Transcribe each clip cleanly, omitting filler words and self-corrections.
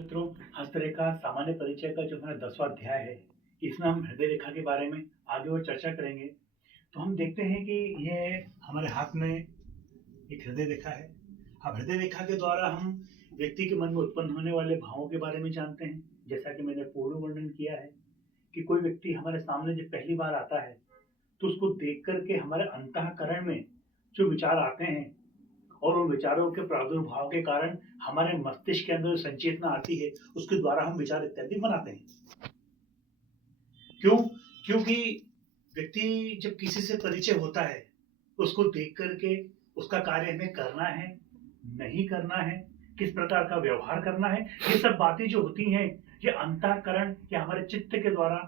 मित्रों, हस्तरेखा सामान्य परिचय का जो हमारा 10वां अध्याय है, इसमें हम हृदय रेखा के बारे में आगे और चर्चा करेंगे। तो हम देखते हैं कि ये हमारे हाथ में एक हृदय रेखा है। अब हृदय रेखा के द्वारा हम व्यक्ति के मन में उत्पन्न होने वाले भावों के बारे में जानते हैं। जैसा कि मैंने पूर्व वर्णन किया है कि कोई व्यक्ति हमारे सामने जब पहली बार आता है, तो उसको देख करके हमारे अंतःकरण में जो विचार आते हैं और उन विचारों के प्रादुर्भाव के कारण हमारे मस्तिष्क के अंदर जो संचेतना आती है, उसके द्वारा हम विचार इत्यादि बनाते हैं। क्यों? क्योंकि व्यक्ति जब किसी से परिचय होता है, उसको देख करके उसका कार्य हमें करना है, नहीं करना है, किस प्रकार का व्यवहार करना है, ये सब बातें जो होती हैं, ये अंतःकरण या हमारे चित्त के द्वारा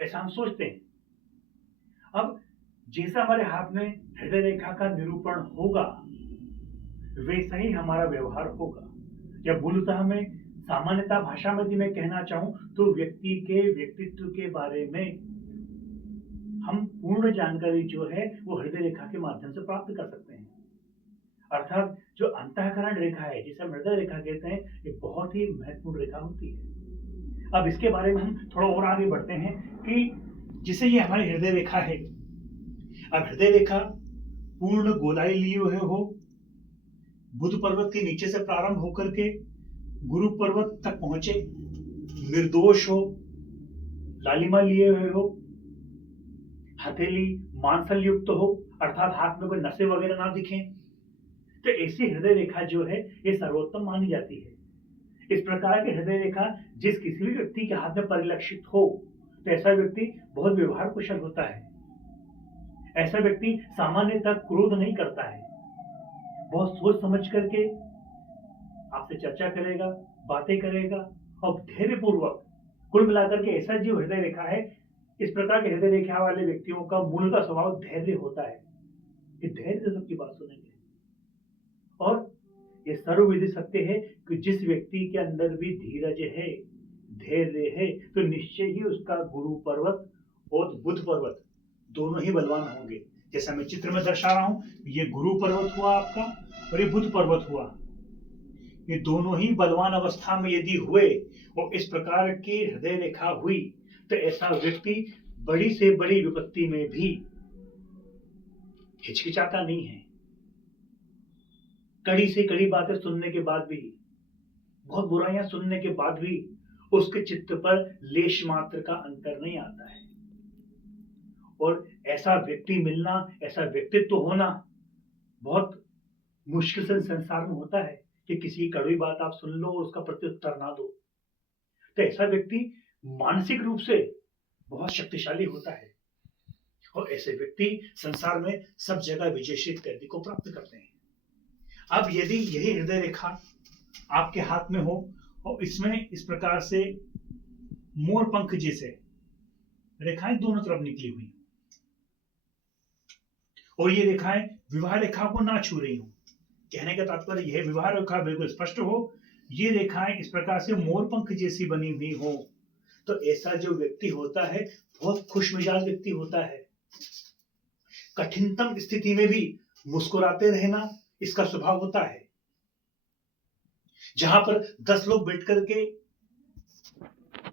ऐसा हम सोचते हैं। अब जैसा हमारे हाथ में हृदय रेखा का निरूपण होगा, वैसा ही हमारा व्यवहार होगा। या मूलतः में सामान्यतः भाषा में यदि मैं कहना चाहूं तो व्यक्ति के व्यक्तित्व के बारे में हम पूर्ण जानकारी जो है वो हृदय रेखा के माध्यम से प्राप्त कर सकते हैं। अर्थात जो अंतःकरण रेखा है, जिसे हम हृदय रेखा कहते हैं, ये बहुत ही महत्वपूर्ण रेखा होती है। अब इसके बारे में हम थोड़ा और आगे बढ़ते हैं कि जिसे ये हमारी हृदय रेखा है। अब हृदय रेखा पूर्ण गोलाई लिए हुए हो, बुध पर्वत के नीचे से प्रारंभ होकर के गुरु पर्वत तक पहुंचे, निर्दोष हो, लालिमा लिए हुए हो, हथेली मांसल युक्त हो, अर्थात हाथ में कोई नसें वगैरह ना दिखें, तो ऐसी हृदय रेखा जो है ये सर्वोत्तम मानी जाती है। इस प्रकार की हृदय रेखा जिस किसी भी व्यक्ति के हाथ में परिलक्षित हो, तो ऐसा व्यक्ति बहुत व्यवहार कुशल होता है। ऐसा व्यक्ति सामान्यतः क्रोध नहीं करता है, बहुत सोच समझ करके आपसे चर्चा करेगा, बातें करेगा और धैर्यपूर्वक, कुल मिलाकर के ऐसा जो हृदय रेखा है, इस प्रकार के हृदय रेखा वाले व्यक्तियों का मूलतः स्वभाव धैर्य होता है कि धैर्य से सबकी बात सुनेंगे। और ये सर्वविदित सत्य है कि जिस व्यक्ति के अंदर भी धीरज है, धैर्य है, तो निश्चय ही उसका गुरु पर्वत और बुध पर्वत दोनों ही बलवान होंगे। जैसा मैं चित्र में दर्शा रहा हूं, ये गुरु पर्वत हुआ आपका और ये बुध पर्वत हुआ। ये दोनों ही बलवान अवस्था में यदि हुए और इस प्रकार की हृदय रेखा हुई, तो ऐसा व्यक्ति बड़ी से बड़ी विपत्ति में भी हिचकिचाता नहीं है। कड़ी से कड़ी बातें सुनने के बाद भी, बहुत बुराइयां सुनने के बाद भी उसके चित्त पर लेश मात्र का अंतर नहीं आता है। और ऐसा व्यक्ति मिलना, ऐसा व्यक्तित्व होना बहुत मुश्किल से संसार में होता है कि किसी की कड़वी बात आप सुन लो और उसका प्रत्युत्तर ना दो। तो ऐसा व्यक्ति मानसिक रूप से बहुत शक्तिशाली होता है और ऐसे व्यक्ति संसार में सब जगह विजयश्री इत्यादि को प्राप्त करते हैं। अब यदि यही हृदय रेखा आपके हाथ में हो और इसमें इस प्रकार से मोर पंख जैसे रेखाएं दोनों तरफ निकली हुई और ये रेखाएं विवाह रेखा को ना छू रही हो, कहने का तात्पर्य यह, विवाह रेखा बिल्कुल स्पष्ट हो, ये रेखाएं इस प्रकार से मोर पंख जैसी बनी हुई हो, तो ऐसा जो व्यक्ति होता है बहुत खुशमिजाज व्यक्ति होता है। कठिनतम स्थिति में भी मुस्कुराते रहना इसका स्वभाव होता है। जहां पर 10 लोग बैठ करके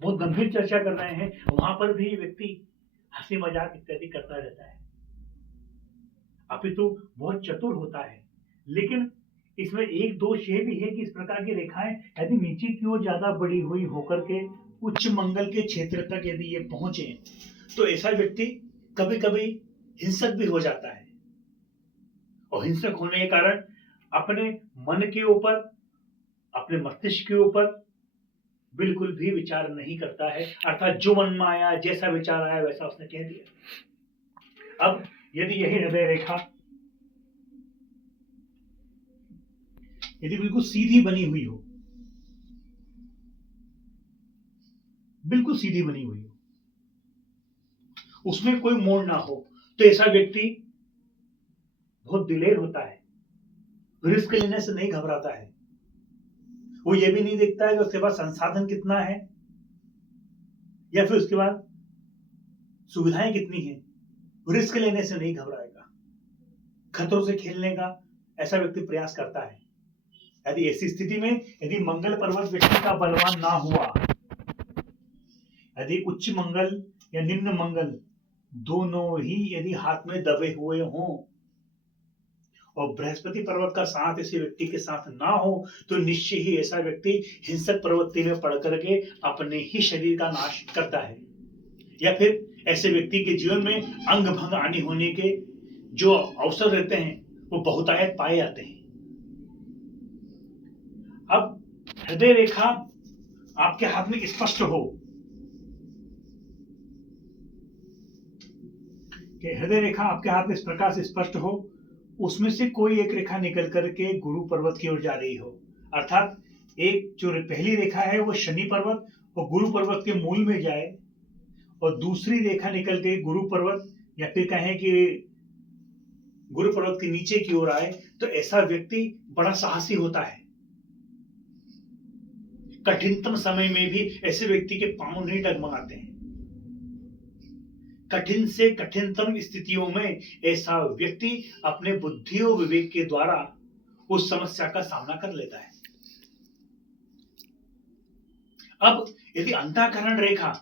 बहुत गंभीर चर्चा कर रहे हैं, वहां पर भी व्यक्ति हंसी मजाक इत्यादि करता रहता है, अपितु बहुत चतुर होता है। लेकिन इसमें एक दोष ये भी है कि इस प्रकार की रेखाएं यदि नीचे की ओर ज्यादा बड़ी हुई होकर के उच्च मंगल के क्षेत्र तक यदि ये पहुंचे, तो ऐसा व्यक्ति कभी कभी हिंसक भी हो जाता है और हिंसक होने के कारण अपने मन के ऊपर, अपने मस्तिष्क के ऊपर बिल्कुल भी विचार नहीं करता है, अर्थात जो मन में आया, जैसा विचार आया वैसा उसने कह दिया। अब यदि यही हृदय रेखा यदि बिल्कुल सीधी बनी हुई हो, बिल्कुल सीधी बनी हुई हो, उसमें कोई मोड़ ना हो, तो ऐसा व्यक्ति बहुत दिलेर होता है, रिस्क लेने से नहीं घबराता है। वो ये भी नहीं देखता है कि उसके पास संसाधन कितना है या फिर उसके बाद सुविधाएं कितनी हैं। रिस्क लेने से नहीं घबराएगा, खतरों से खेलने का ऐसा व्यक्ति प्रयास करता है। यदि ऐसी स्थिति में यदि मंगल पर्वत व्यक्ति का बलवान ना हुआ, यदि उच्च मंगल या निम्न मंगल दोनों ही यदि हाथ में दबे हुए हों और बृहस्पति पर्वत का साथ ऐसे व्यक्ति के साथ ना हो, तो निश्चय ही ऐसा व्यक्ति हिंसक प्रवृत्ति में पड़ करके अपने ही शरीर का नाश करता है, या फिर ऐसे व्यक्ति के जीवन में अंग भंग हानि होने के जो अवसर रहते हैं वो बहुतायत पाए जाते हैं। अब हृदय रेखा आपके हाथ में स्पष्ट हो कि हृदय रेखा आपके हाथ में इस प्रकार से स्पष्ट हो, उसमें से कोई एक रेखा निकल करके गुरु पर्वत की ओर जा रही हो, अर्थात एक जो पहली रेखा है वो शनि पर्वत और गुरु पर्वत के मूल में जाए और दूसरी रेखा निकल के गुरु पर्वत या फिर कहें कि गुरु पर्वत के नीचे की ओर आए, तो ऐसा व्यक्ति बड़ा साहसी होता है। कठिनतम समय में भी ऐसे व्यक्ति के पांव नहीं डगमगाते हैं। कठिन से कठिनतम स्थितियों में ऐसा व्यक्ति अपने बुद्धि और विवेक के द्वारा उस समस्या का सामना कर लेता है। अब यदि अंतःकरण रेखा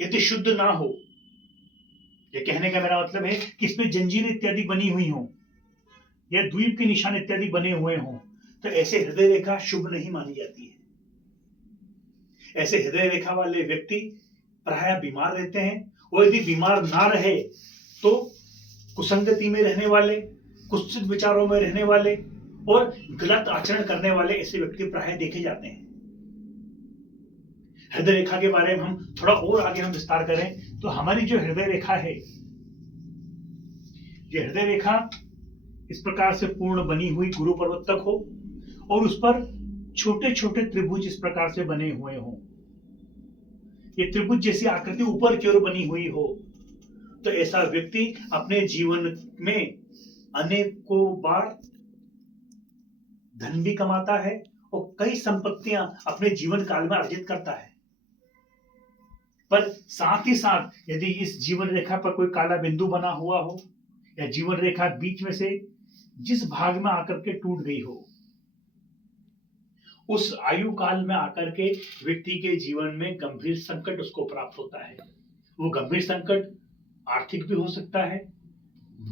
यदि शुद्ध ना हो, ये कहने का मेरा मतलब है कि इसमें जंजीर इत्यादि बनी हुई हो या द्वीप के निशान इत्यादि बने हुए हों, तो ऐसे हृदय रेखा शुभ नहीं मानी जाती है। ऐसे हृदय रेखा वाले व्यक्ति प्रायः बीमार रहते हैं, और यदि बीमार ना रहे तो कुसंगति में रहने वाले, कुत्सित विचारों में रहने वाले और गलत आचरण करने वाले ऐसे व्यक्ति प्रायः देखे जाते हैं। हृदय रेखा के बारे में हम थोड़ा और आगे हम विस्तार करें तो हमारी जो हृदय रेखा है, ये हृदय रेखा इस प्रकार से पूर्ण बनी हुई गुरु पर्वत तक हो और उस पर छोटे छोटे त्रिभुज इस प्रकार से बने हुए हों। ये त्रिभुज जैसी आकृति ऊपर की ओर बनी हुई हो, तो ऐसा व्यक्ति अपने जीवन में अनेकों बार धन भी कमाता है और कई संपत्तियां अपने जीवन काल में अर्जित करता है। पर साथ ही साथ यदि इस जीवन रेखा पर कोई काला बिंदु बना हुआ हो या जीवन रेखा बीच में से जिस भाग में आकर के टूट गई हो, उस आयु काल में आकर के व्यक्ति के जीवन में गंभीर संकट उसको प्राप्त होता है। वो गंभीर संकट आर्थिक भी हो सकता है,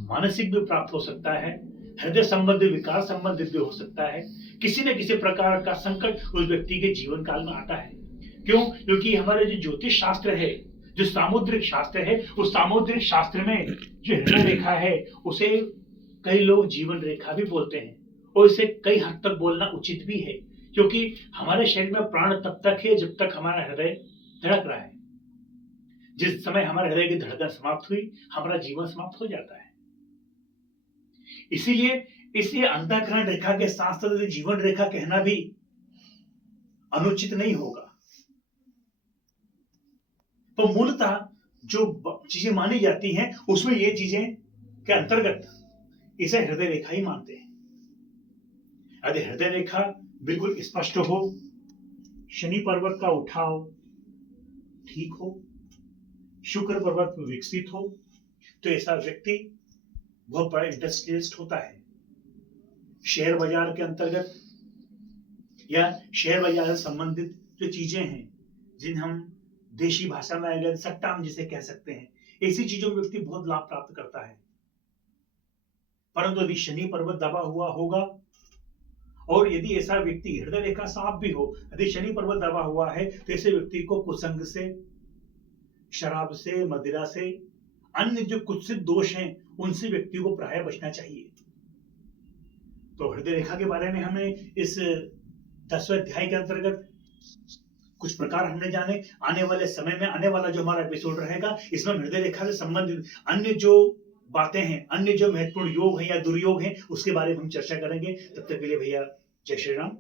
मानसिक भी प्राप्त हो सकता है, हृदय संबंधी विकार संबंधित भी हो सकता है। किसी न किसी प्रकार का संकट उस व्यक्ति के जीवन काल में आता है। क्यों? क्योंकि हमारे जो ज्योतिष शास्त्र है, जो सामुद्रिक शास्त्र है, उस सामुद्रिक शास्त्र में जो हृदय रेखा है उसे कई लोग जीवन रेखा भी बोलते हैं, और इसे कई हद तक बोलना उचित भी है, क्योंकि हमारे शरीर में प्राण तब तक है जब तक हमारा हृदय धड़क रहा है। जिस समय हमारे हृदय की धड़कन समाप्त हुई, हमारा जीवन समाप्त हो जाता है। इसीलिए अंतःकरण रेखा के साथ साथ जीवन रेखा कहना भी अनुचित नहीं होगा। तो मूलतः जो चीजें मानी जाती हैं उसमें ये चीजें के अंतर्गत इसे हृदय रेखा ही मानते हैं। यदि हृदय रेखा बिल्कुल स्पष्ट हो, शनि पर्वत का उठाव ठीक हो, शुक्र पर्वत विकसित हो, तो ऐसा व्यक्ति बहुत बड़ा इंडस्ट्रियलिस्ट होता है। शेयर बाजार के अंतर्गत या शेयर बाजार से संबंधित जो चीजें हैं, जिन हम देशी भाषा में अगर सट्टा हम जिसे कह सकते हैं, ऐसी चीजों में व्यक्ति बहुत लाभ प्राप्त करता है। परंतु यदि शनि पर्वत दबा हुआ होगा और यदि ऐसा व्यक्ति हृदय रेखा साफ भी हो, यदि शनि पर्वत दबा हुआ है, तो ऐसे व्यक्ति को कुसंग से, शराब से, मदिरा से, अन्य जो कुत्सित दोष हैं उनसे व्यक्ति को प्रायः बचना चाहिए। तो हृदय रेखा के बारे में हमें इस 10वें अध्याय के अंतर्गत कुछ प्रकार हमने जाने। आने वाले समय में आने वाला जो हमारा एपिसोड रहेगा, इसमें हृदय रेखा से संबंधित अन्य जो बातें हैं, अन्य जो महत्वपूर्ण योग हैं या दुर्योग हैं, उसके बारे में हम चर्चा करेंगे। तब तक के लिए भैया जय श्री राम।